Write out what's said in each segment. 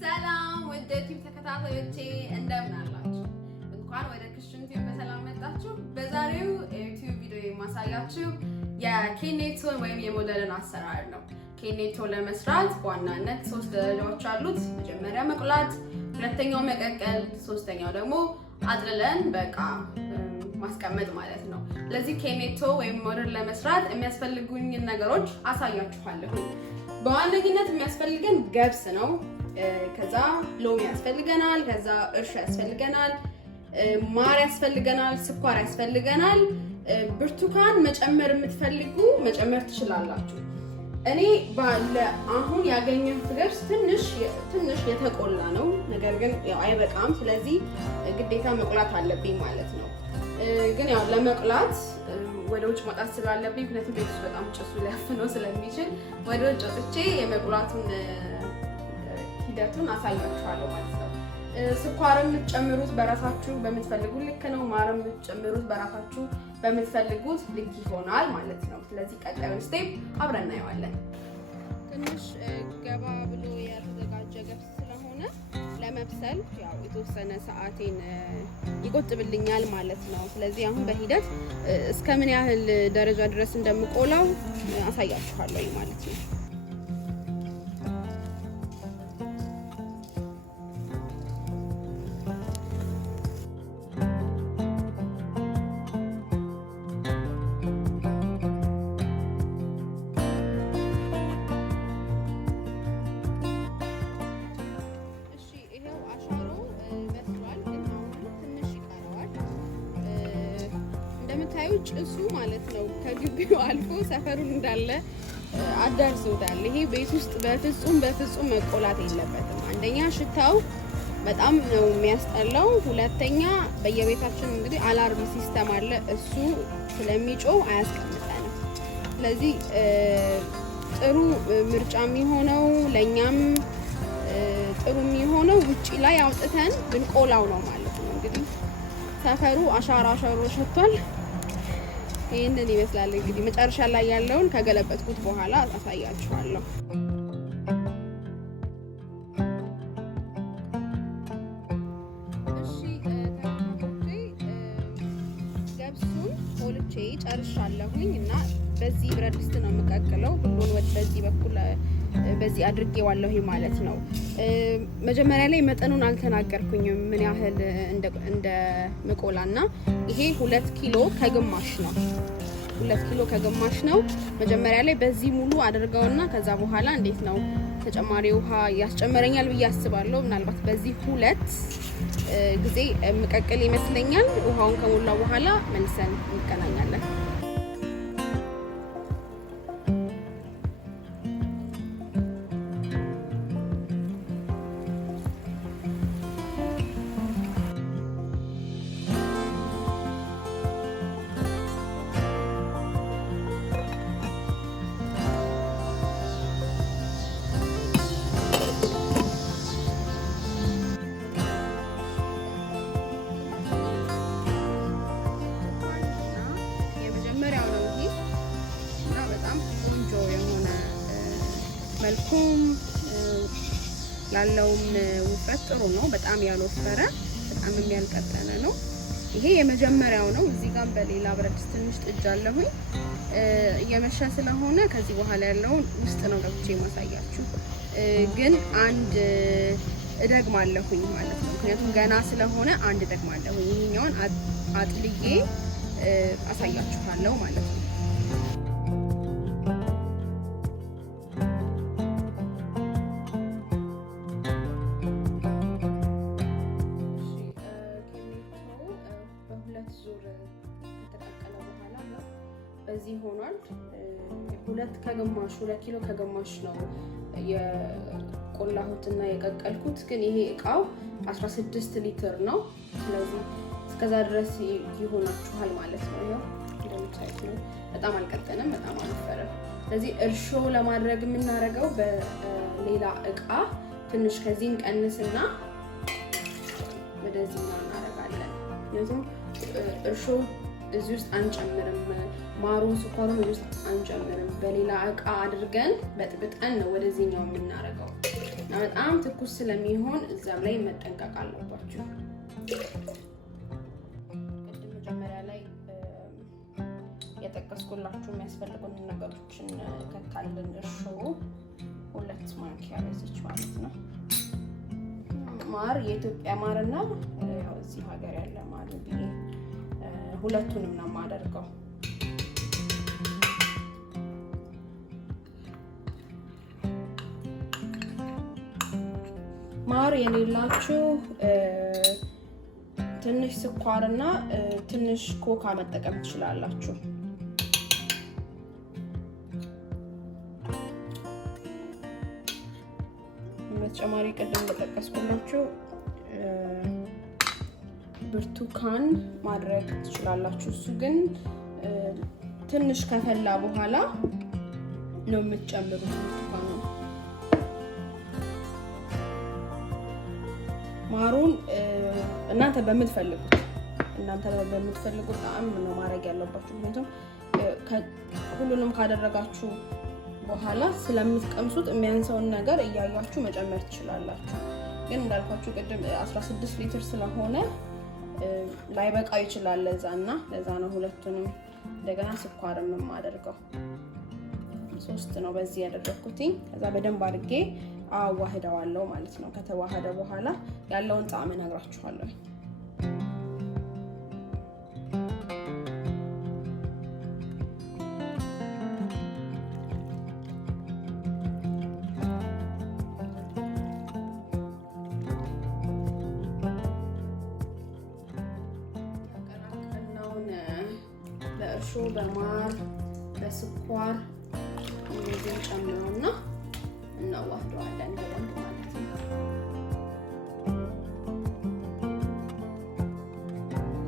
ሰላም ወደ ቲቪ ተከታታዮቼ እንደምን አላችሁ? እንኳን ወደ ክሽን ቲቪ በሰላም መጣችሁ። በዛሬው ዩቲዩብ ቪዲዮ የማሳያችሁ የኬኔቶ ወይም የሞዴልን አሰራር ነው። ኬኔቶ ለመስራት በዋናነት 3 ደረጃዎች አሉት። መጀመሪያ መቁላት፣ ሁለተኛው መቀቀል፣ ሶስተኛው ደግሞ አጥልለን በቃ ማስቀመጥ ማለት ነው። ለዚህ ኬኔቶ ወይም ሞዴል ለመስራት የሚያስፈልጉኝ ነገሮች አሳያችኋለሁ። በዋነኝነት የሚያስፈልገን ገብስ ነው። ከዛ ሎሚ ያስፈልገናል፣ ከዛ እርሾ ያስፈልገናል፣ ማር ያስፈልገናል፣ ስኳር ያስፈልገናል። ብርቱካን መጨመር የምትፈልጉ መጨመር ትችላላችሁ። እኔ አሁን ያገኘሁት ገብስ ትንሽ የተቆላ ነው፣ ነገር ግን ያው አይበቃም። ስለዚህ ግዴታ መቁላት አለብኝ ማለት ነው። ግን ያው ለመቁላት ወደ ውጭ መውጣት ስላለብኝ ምክንያቱም ቤት ውስጥ በጣም ጭሱ ሊያፍነው ስለሚችል ወደ ውጭ ወጥቼ የመቁላቱን ሂደቱን አሳያችኋለሁ ማለት ነው። ስኳርም የምትጨምሩት በራሳችሁ በምትፈልጉት ልክ ነው። ማርም የምትጨምሩት በራሳችሁ በምትፈልጉት ልክ ይሆናል ማለት ነው። ስለዚህ ቀጣዩን ስቴፕ አብረን እናየዋለን። ትንሽ ገባ ብሎ ያልተዘጋጀ ገብስ ስለሆነ ለመብሰል ያው የተወሰነ ሰዓቴን ይቆጥብልኛል ማለት ነው። ስለዚህ አሁን በሂደት እስከ ምን ያህል ደረጃ ድረስ እንደምቆላው አሳያችኋለሁ ማለት ነው። እንደምታዩ ጭሱ ማለት ነው ከግቢው አልፎ ሰፈሩን እንዳለ አዳርሶታል። ይሄ ቤት ውስጥ በፍጹም መቆላት የለበትም። አንደኛ ሽታው በጣም ነው የሚያስጠላው። ሁለተኛ በየቤታችን እንግዲህ አላርም ሲስተም አለ፣ እሱ ስለሚጮህ አያስቀምጠንም። ስለዚህ ጥሩ ምርጫ የሚሆነው ለኛም ጥሩ የሚሆነው ውጪ ላይ አውጥተን ብንቆላው ነው ማለት ነው። እንግዲህ ሰፈሩ አሻሮ ሸቷል። ይሄንን ይመስላል። እንግዲህ መጨረሻ ላይ ያለውን ከገለበጥኩት በኋላ አሳያችኋለሁ። እሺ ተከታታዮቼ ገብሱን ቆልቼ ጨርሻለሁኝ እና በዚህ ብረት ድስት ነው የምቀቅለው። ሁሉን በዚህ በኩል በዚህ አድርጌዋለሁ ማለት ነው። መጀመሪያ ላይ መጠኑን አልተናገርኩኝም ምን ያህል እንደ መቆላና ይሄ 2 ኪሎ ከግማሽ ነው። 2 ኪሎ ከግማሽ ነው። መጀመሪያ ላይ በዚህ ሙሉ አድርገውና ከዛ በኋላ እንዴት ነው ተጨማሪ ውሃ ያስጨመረኛል ብዬ አስባለሁ። ምናልባት በዚህ 2 ጊዜ መቀቀል ይመስለኛል። ውሃውን ከሞላው በኋላ መልሰን እንገናኛለን። መልኩም ላለውም ውፍረት ጥሩ ነው። በጣም ያልወፈረ በጣም ያልቀጠነ ነው። ይሄ የመጀመሪያው ነው። እዚህ ጋር በሌላ ብረት ድስት ትንሽ ጥጃለሁኝ። እየመሸ ስለሆነ ከዚህ በኋላ ያለውን ውስጥ ነው ገብቼ ማሳያችሁ። ግን አንድ እደግማለሁኝ ማለት ነው። ምክንያቱም ገና ስለሆነ አንድ እደግማለሁኝ። ይሄኛውን አጥልዬ አሳያችኋለሁ ማለት ነው። በዚህ ሆኗል። 2 ኪሎ ከግማሽ ነው የቆላሁትና የቀቀልኩት። ግን ይሄ እቃው 16 ሊትር ነው። ስለዚህ እስከዛ ድረስ ይሆናችኋል ማለት ነው። ይሄው እንደምታዩት ነው። በጣም አልቀጠነም፣ በጣም አልወፈረም። ስለዚህ እርሾ ለማድረግ የምናደርገው በሌላ እቃ ትንሽ ከዚህን ቀንስና ወደዚህ እናደርጋለን። ምክንያቱም እርሾ እዚህ ውስጥ አንጨምርም። ማሩን ስኳሩን እዚህ ውስጥ አንጨምርም። በሌላ እቃ አድርገን በጥብጠን ነው ወደዚህኛው የምናደርገው እና በጣም ትኩስ ስለሚሆን እዛም ላይ መጠንቀቅ አለባችሁ። ቅድም መጀመሪያ ላይ የጠቀስኩላችሁ የሚያስፈልጉን ነገሮችን ከታልን። እርሾ 2 ማንኪያ በዚች ማለት ነው። ማር የኢትዮጵያ ማርና ያው እዚህ ሀገር ያለ ማር ብዬ ሁለቱንም ነው የማደርገው። ማር የሌላችሁ ትንሽ ስኳርና ትንሽ ኮካ መጠቀም ትችላላችሁ። በተጨማሪ ቅድም እንደጠቀስኩላችሁ ብርቱካን ማድረግ ትችላላችሁ። እሱ ግን ትንሽ ከፈላ በኋላ ነው የምትጨምሩት ብርቱካኑ። ማሩን እናንተ በምትፈልጉት ጣዕም ነው ማድረግ ያለባችሁ። ምክንያቱም ሁሉንም ካደረጋችሁ በኋላ ስለምትቀምሱት የሚያንሰውን ነገር እያያችሁ መጨመር ትችላላችሁ። ግን እንዳልኳችሁ ቅድም 16 ሊትር ስለሆነ ላይበቃ ይችላል። ለዛ ነው ሁለቱንም እንደገና ስኳርም የማደርገው። 3 ነው በዚህ ያደረኩትኝ። ከዛ በደንብ አድርጌ አዋህደዋለሁ ማለት ነው። ከተዋሃደ በኋላ ያለውን ጣዕም እነግራችኋለሁ። በእርሾ በማር በስኳር እነዚህን ጨምረውና እናዋህደዋለን በደንብ ማለት ነው።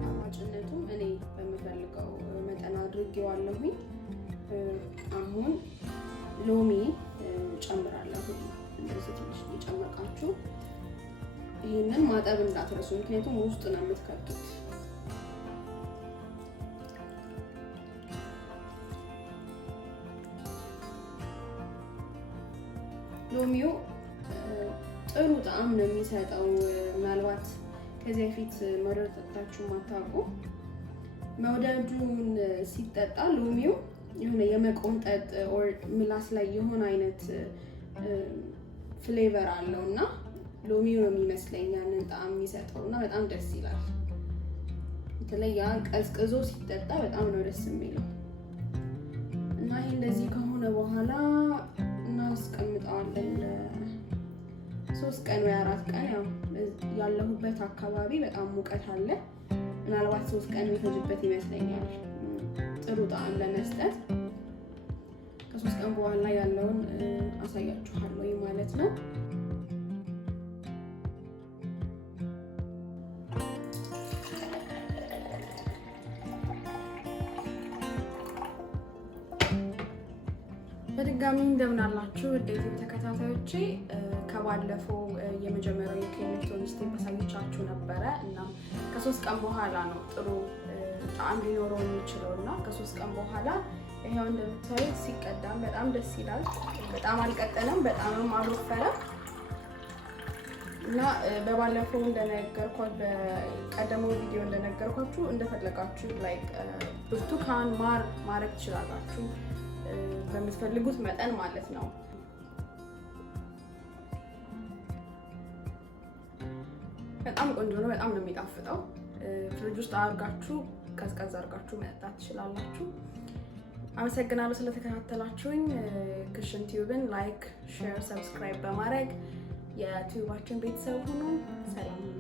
ጣፋጭነቱም እኔ በምፈልገው መጠን አድርጌዋለሁኝ። አሁን ሎሚ ጨምራለሁ። እንደዚህ ትንሽ እየጨመቃችሁ ይሄንን ማጠብ እንዳትረሱ፣ ምክንያቱም ውስጥ ነው የምትከቱት። ሎሚው ጥሩ ጣዕም ነው የሚሰጠው። ምናልባት ከዚህ በፊት መረር ጠጥታችሁ ማታውቁ መውደዱን ሲጠጣ ሎሚው የሆነ የመቆንጠጥ ኦር ምላስ ላይ የሆነ አይነት ፍሌቨር አለው እና ሎሚው ነው የሚመስለኝ ያንን ጣዕም የሚሰጠው እና በጣም ደስ ይላል። በተለይ ያ ቀዝቅዞ ሲጠጣ በጣም ነው ደስ የሚለው እና ይሄ እንደዚህ ከሆነ በኋላ እናስቀምጠዋለን 3 ቀን ወይ 4 ቀን። ያው ያለሁበት አካባቢ በጣም ሙቀት አለ። ምናልባት 3 ቀን የሚፈጅበት ይመስለኛል ጥሩ ጣዕም ለመስጠት። ከ3 ቀን በኋላ ያለውን አሳያችኋለሁ ማለት ነው። በድጋሚ እንደምን አላችሁ ዩቲዩብ ተከታታዮቼ። ከባለፈው የመጀመሪያው የኬኔቶን ስቴፕ አሳይቻችሁ ነበረ እና ከ3 ቀን በኋላ ነው ጥሩ ጣዕም ሊኖረው የሚችለው እና ከ3 ቀን በኋላ ይሄው እንደምታዩት ሲቀዳም በጣም ደስ ይላል። በጣም አልቀጠለም፣ በጣምም አልወፈረም እና በባለፈው እንደነገርኳችሁ በቀደመው ቪዲዮ እንደነገርኳችሁ እንደፈለጋችሁ ላይክ ብርቱካን ማር ማድረግ ትችላላችሁ በምትፈልጉት መጠን ማለት ነው። በጣም ቆንጆ ነው። በጣም ነው የሚጣፍጠው። ፍሪጅ ውስጥ አድርጋችሁ ቀዝቀዝ አድርጋችሁ መጠጣት ትችላላችሁ። አመሰግናለሁ ስለተከታተላችሁኝ። ክሽን ቲዩብን ላይክ፣ ሼር፣ ሰብስክራይብ በማድረግ የቲዩባችን ቤተሰብ ሁኑ። ሰላም ሁኑ።